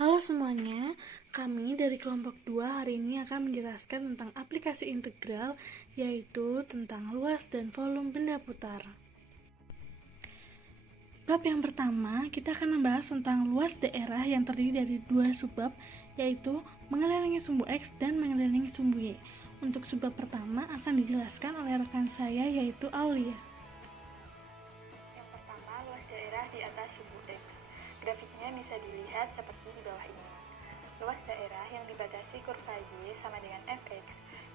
Halo semuanya, kami dari kelompok 2 hari ini akan menjelaskan tentang aplikasi integral, yaitu tentang luas dan volume benda putar. Bab yang pertama, kita akan membahas tentang luas daerah yang terdiri dari dua subbab, yaitu mengelilingi sumbu X dan mengelilingi sumbu Y. Untuk subbab pertama akan dijelaskan oleh rekan saya, yaitu Aulia. Yang pertama, luas daerah di atas sumbu X. Grafiknya bisa dilihat seperti di bawah ini. Luas daerah yang dibatasi kurva Y sama dengan Fx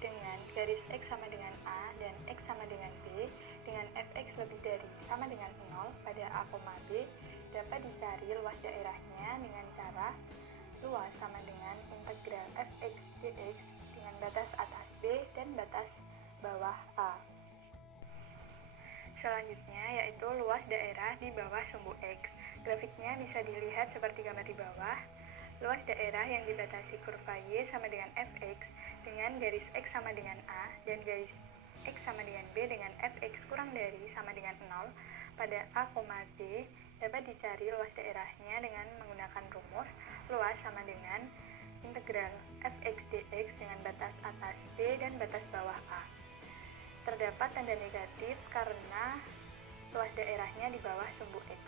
dengan garis X sama dengan A dan X sama dengan B dengan Fx lebih dari sama dengan 0 pada A, B dapat dicari luas daerahnya dengan cara luas sama dengan integral Fx dx dengan batas atas B dan batas bawah A. Selanjutnya yaitu luas daerah di bawah sumbu X. Grafiknya bisa dilihat seperti gambar di bawah. Luas daerah yang dibatasi kurva Y sama dengan Fx dengan garis X sama dengan A dan garis X sama dengan B dengan Fx kurang dari sama dengan 0 pada A, B dapat dicari luas daerahnya dengan menggunakan rumus luas sama dengan integral Fx dx dengan batas atas B dan batas bawah A. Terdapat tanda negatif karena luas daerahnya di bawah sumbu X.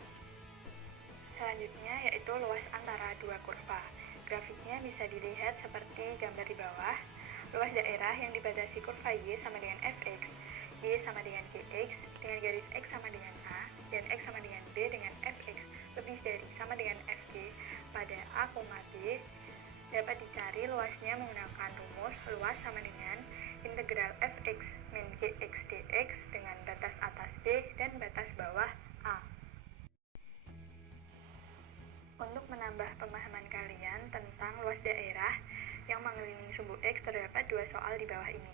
Selanjutnya yaitu luas antara dua kurva. Grafiknya bisa dilihat seperti gambar di bawah. Luas daerah yang dibatasi kurva Y sama dengan Fx, Y sama dengan Gx, dengan garis X sama dengan A, dan X sama dengan B dengan Fx lebih dari sama dengan Fg pada A, B dapat dicari luasnya menggunakan rumus luas sama dengan integral Fx min Gx dx dengan batas atas B dan batas bawah A. Untuk menambah pemahaman kalian tentang luas daerah yang mengelilingi sumbu X, terdapat dua soal di bawah ini.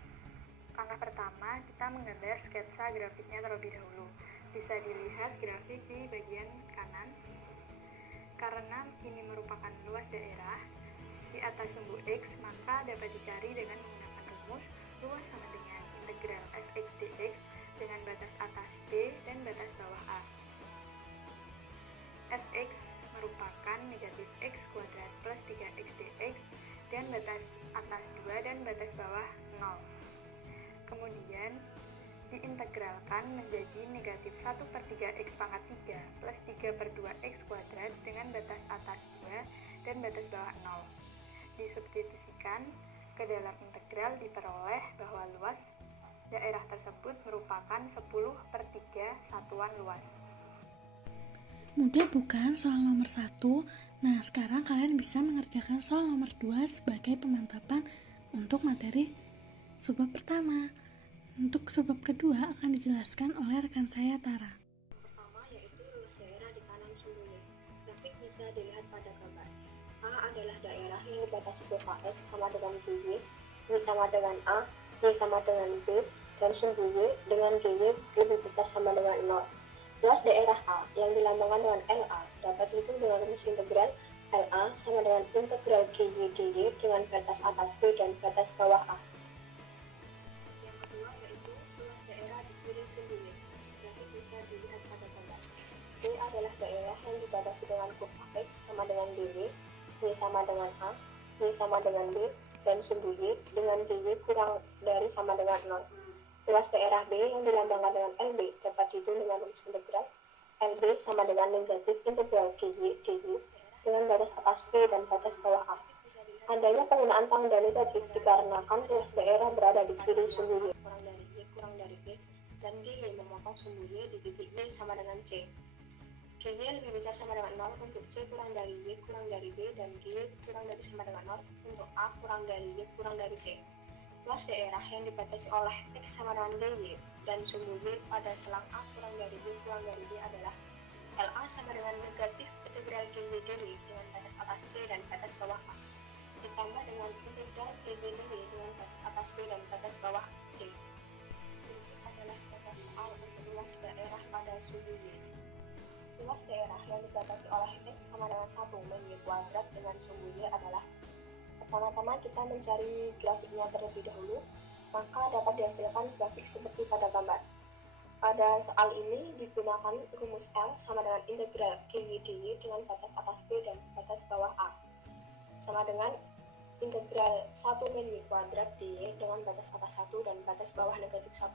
Langkah pertama, kita menggambar sketsa grafiknya terlebih dahulu. Bisa dilihat grafik di bagian kanan. Karena ini merupakan luas daerah di atas sumbu X, maka dapat dicari dengan menggunakan rumus luas sama dengan integral Fx dx dengan batas atas B dan batas bawah A. Fx merupakan negatif X kuadrat plus 3x dx dan batas atas 2 dan batas bawah 0. Kemudian diintegralkan menjadi negatif 1/3x pangkat 3 plus 3/2x kuadrat dengan batas atas 2 dan batas bawah 0. Disubstitusikan ke dalam integral diperoleh bahwa luas daerah tersebut merupakan 10/3 satuan luas. Mudah bukan soal nomor 1? Nah, sekarang kalian bisa mengerjakan soal nomor 2 sebagai pemantapan untuk materi subbab pertama. Untuk subbab kedua akan dijelaskan oleh rekan saya, Tara. Pertama yaitu luas daerah di kanan sumbu Y. Grafik bisa dilihat pada gambar. A adalah daerah yang dibatasi kurva X sama dengan GY, Y sama dengan A, Y sama dengan B, dan sumbu Y dengan GY lebih besar sama dengan 0. Luas daerah A yang dilambangkan dengan LA dapat dihitung dengan rumus integral LA sama dengan integral GY DY dengan batas atas B dan batas bawah A. Yang kedua yaitu luas daerah di kiri sumbu Y. Grafik bisa dilihat pada gambar. B adalah daerah yang dibatasi dengan kurva X sama dengan DY, Y sama dengan A, Y sama dengan B, dan sumbu Y dengan DY kurang dari sama dengan 0. Luas daerah B yang dilambangkan dengan LB dapat dihitung dengan rumus integral LB sama dengan negatif integral GY DY dengan batas atas B dan batas bawah A. Adanya penggunaan tanda negatif dikarenakan luas daerah berada di kiri sumbu Y kurang dari Y kurang dari B dan GY memotong sumbu Y di titik B sama dengan C. GY lebih besar sama dengan 0 untuk C kurang dari Y kurang dari B dan GY kurang dari sama dengan 0 untuk A kurang dari Y kurang dari C. Luas daerah yang dibatasi oleh X sama dengan DY dan sumbu Y pada selang A kurang dari Y kurang dari B adalah LA sama dengan negatif integral GY DY dengan batas atas C dan batas bawah A ditambah dengan integral GY DY dengan batas atas B dan batas bawah C. Ini adalah contoh soal untuk luas daerah pada sumbu Y. Luas daerah yang dibatasi oleh X sama dengan 1 min Y kuadrat dengan sumbu Y adalah: pertama-tama kita mencari grafiknya terlebih dahulu, maka dapat dihasilkan grafik seperti pada gambar. Pada soal ini digunakan rumus L sama dengan integral GY DY dengan batas atas B dan batas bawah A. dengan integral 1 min y kuadrat dy dengan batas atas 1 dan batas bawah negatif 1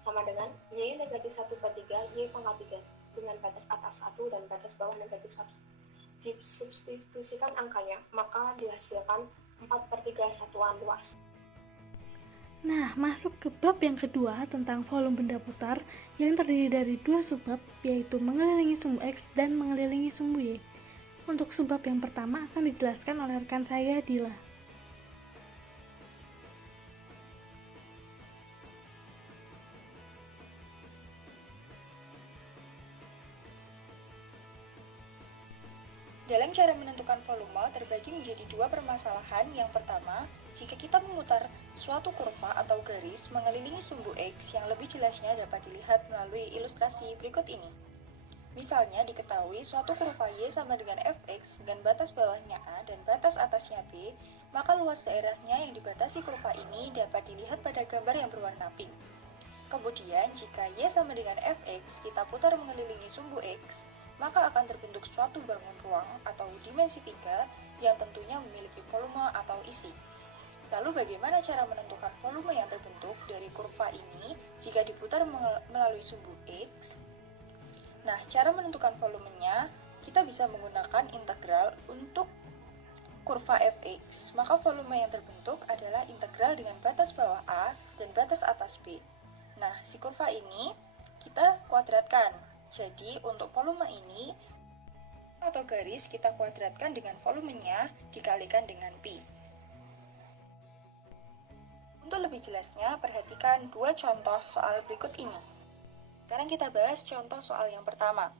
sama dengan y negatif 1 per 3 y pangkat 3 dengan batas atas 1 dan batas bawah negatif 1. Disubstitusikan angkanya, maka dihasilkan 4 per 3 satuan luas. Nah, masuk ke bab yang kedua tentang volume benda putar yang terdiri dari dua subbab, yaitu mengelilingi sumbu X dan mengelilingi sumbu Y. Untuk subbab yang pertama akan dijelaskan oleh rekan saya, Dila. Dalam cara menentukan volume terbagi menjadi dua permasalahan. Yang pertama, jika kita memutar suatu kurva atau garis mengelilingi sumbu X, yang lebih jelasnya dapat dilihat melalui ilustrasi berikut ini. Misalnya diketahui suatu kurva Y sama dengan Fx dengan batas bawahnya A dan batas atasnya B, maka luas daerahnya yang dibatasi kurva ini dapat dilihat pada gambar yang berwarna pink. Kemudian jika Y sama dengan Fx kita putar mengelilingi sumbu X, maka akan terbentuk suatu bangun ruang atau dimensi 3 yang tentunya memiliki volume atau isi. Lalu bagaimana cara menentukan volume yang terbentuk dari kurva ini jika diputar melalui sumbu X? Nah, cara menentukan volumenya kita bisa menggunakan integral untuk kurva Fx, maka volume yang terbentuk adalah integral dengan batas bawah A dan batas atas B. Nah, si kurva ini kita kuadratkan. Jadi, untuk volume ini atau garis kita kuadratkan dengan volumenya dikalikan dengan pi. Untuk lebih jelasnya, perhatikan dua contoh soal berikut ini. Sekarang kita bahas contoh soal yang pertama.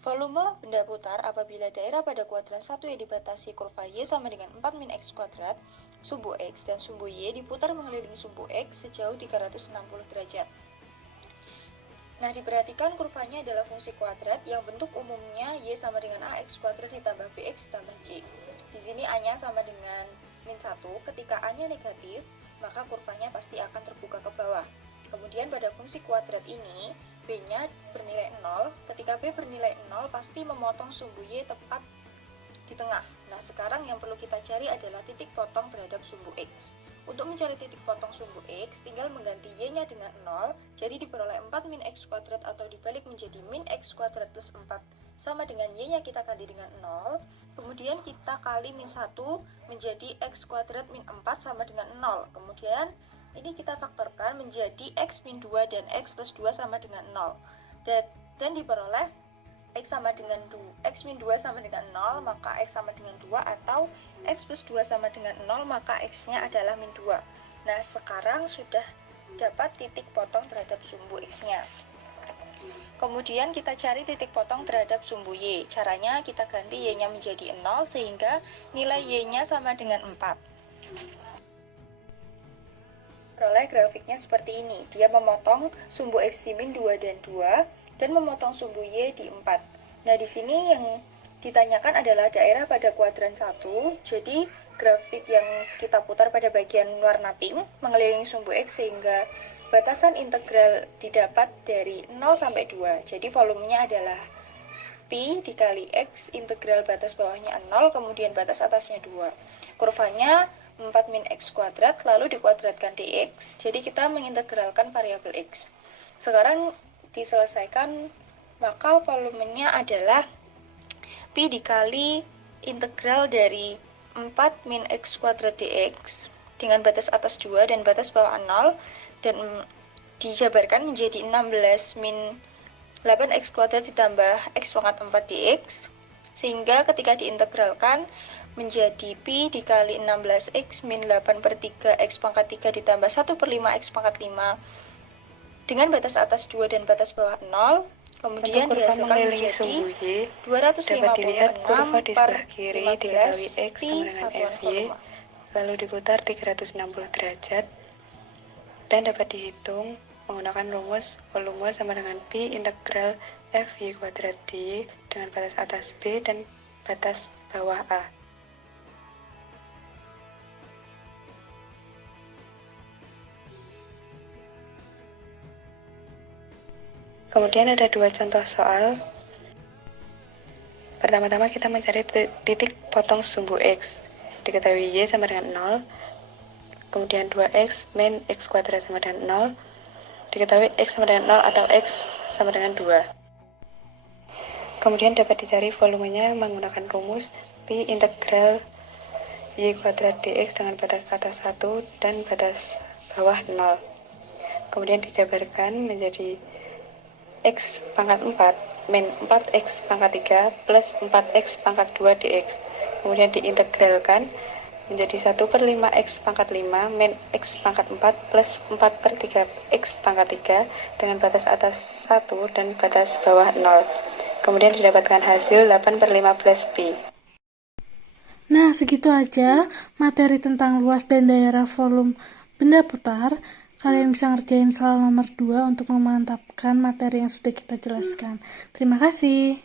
Volume benda putar apabila daerah pada kuadran 1 yang dibatasi kurva Y sama dengan 4 min X kuadrat, sumbu X dan sumbu Y diputar mengelilingi sumbu X sejauh 360 derajat. Nah, diperhatikan kurvanya adalah fungsi kuadrat yang bentuk umumnya Y sama dengan AX kuadrat ditambah BX ditambah C. Di sini A-nya sama dengan min 1, ketika A-nya negatif, maka kurvanya pasti akan terbuka ke bawah. Kemudian pada fungsi kuadrat ini, B-nya bernilai 0, ketika B bernilai 0 pasti memotong sumbu Y tepat di tengah. Nah, sekarang yang perlu kita cari adalah titik potong terhadap sumbu X. Untuk mencari titik potong sumbu X, tinggal mengganti Y-nya dengan 0, jadi diperoleh 4 min X kuadrat atau dibalik menjadi min X kuadrat plus 4 sama dengan Y-nya kita ganti dengan 0, kemudian kita kali min 1 menjadi X kuadrat min 4 sama dengan 0, kemudian ini kita faktorkan menjadi X min 2 dan X plus 2 sama dengan 0, dan diperoleh X sama dengan 2, X min 2 sama dengan 0, maka X sama dengan 2, atau X plus 2 sama dengan 0, maka X-nya adalah min 2. Nah, sekarang sudah dapat titik potong terhadap sumbu X-nya. Kemudian kita cari titik potong terhadap sumbu Y. Caranya kita ganti Y-nya menjadi 0, sehingga nilai Y-nya sama dengan 4. Peroleh grafiknya seperti ini. Dia memotong sumbu X di min 2 dan 2, dan memotong sumbu Y di 4. Nah, di sini yang ditanyakan adalah daerah pada kuadran 1. Jadi, grafik yang kita putar pada bagian warna pink mengelilingi sumbu X sehingga batasan integral didapat dari 0 sampai 2. Jadi, volumenya adalah pi dikali X, integral batas bawahnya 0, kemudian batas atasnya 2. Kurvanya 4 min X kuadrat, lalu dikuadratkan dx. Jadi, kita mengintegralkan variabel X. Sekarang diselesaikan, maka volumenya adalah pi dikali integral dari 4 min X kuadrat dx dengan batas atas 2 dan batas bawah 0, dan dijabarkan menjadi 16 min 8X kuadrat ditambah X pangkat 4 dx, sehingga ketika diintegralkan menjadi pi dikali 16X min 8 per 3 X pangkat 3 ditambah 1 per 5 X pangkat 5 dengan batas atas 2 dan batas bawah 0, kemudian dihasilkan menjadi 256 dapat dilihat kurva di per sebelah kiri 15 dikali X pi sama dengan satuan FY, volume. lalu diputar 360 derajat, dan dapat dihitung menggunakan rumus volume sama dengan pi integral FY kuadrat D dengan batas atas B dan batas bawah A. Kemudian ada dua contoh soal. Pertama-tama kita mencari titik potong sumbu X. diketahui Y sama dengan 0. Kemudian 2X min X kuadrat sama dengan 0. Diketahui X sama dengan 0 atau X sama dengan 2. Kemudian dapat dicari volumenya menggunakan rumus Pi integral Y kuadrat dx dengan batas atas 1 dan batas bawah 0. Kemudian dijabarkan menjadi X pangkat 4 min 4X pangkat 3 plus 4X pangkat 2 dx. Kemudian diintegralkan menjadi 1/5X pangkat 5 min X pangkat 4 plus 4/3X pangkat 3 dengan batas atas 1 dan batas bawah 0. Kemudian didapatkan hasil 8/15 pi. Nah, segitu aja materi tentang luas dan daerah volume benda putar. Kalian bisa ngerjain soal nomor 2 untuk memantapkan materi yang sudah kita jelaskan. Terima kasih.